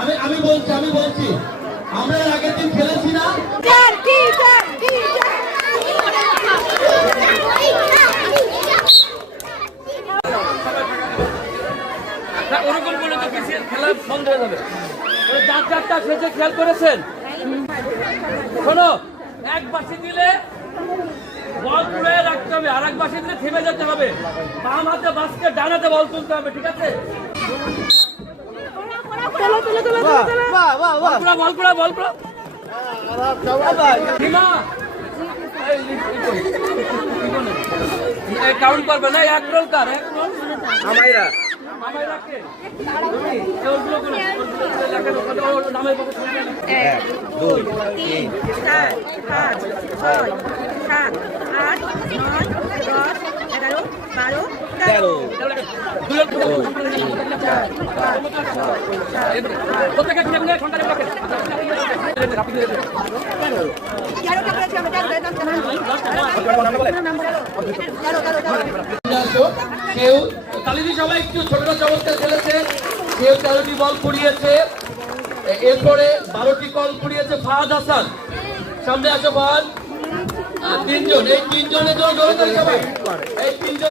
আমি বলছি আমরা এর আগের দিন খেলেছি না। ওরকম করলে তো খেলা বন্ধ হয়ে যাবে। চারটা শেষে খেয়াল করেছেন? শোনো, এক বাসি দিলে বল পুড়ে রাখতে হবে, আর এক বাসি দিলে থেমে যেতে হবে। বাম হাতে বাসকে ডান হাতে বল তুলতে হবে, ঠিক আছে? কাউন্ট করবে না, এক রোল কার? এক রোল আমাইরা। এক, দুই, তিন, চার, পাঁচ, ছয়, সাত, আট, নয়, 10, 11, 12, 13। কেউ তালিদি সবাই একটু ছোটটা চমৎকার খেলেছে। কেউ 13টি বল কুড়িয়েছে, এরপরে 12টি বল কুড়িয়েছে ফাহাদ হাসান। সামনে আসো ফাহাদ। 3 জন, এই 3 জনের জন্য সবাই এই 3 জন।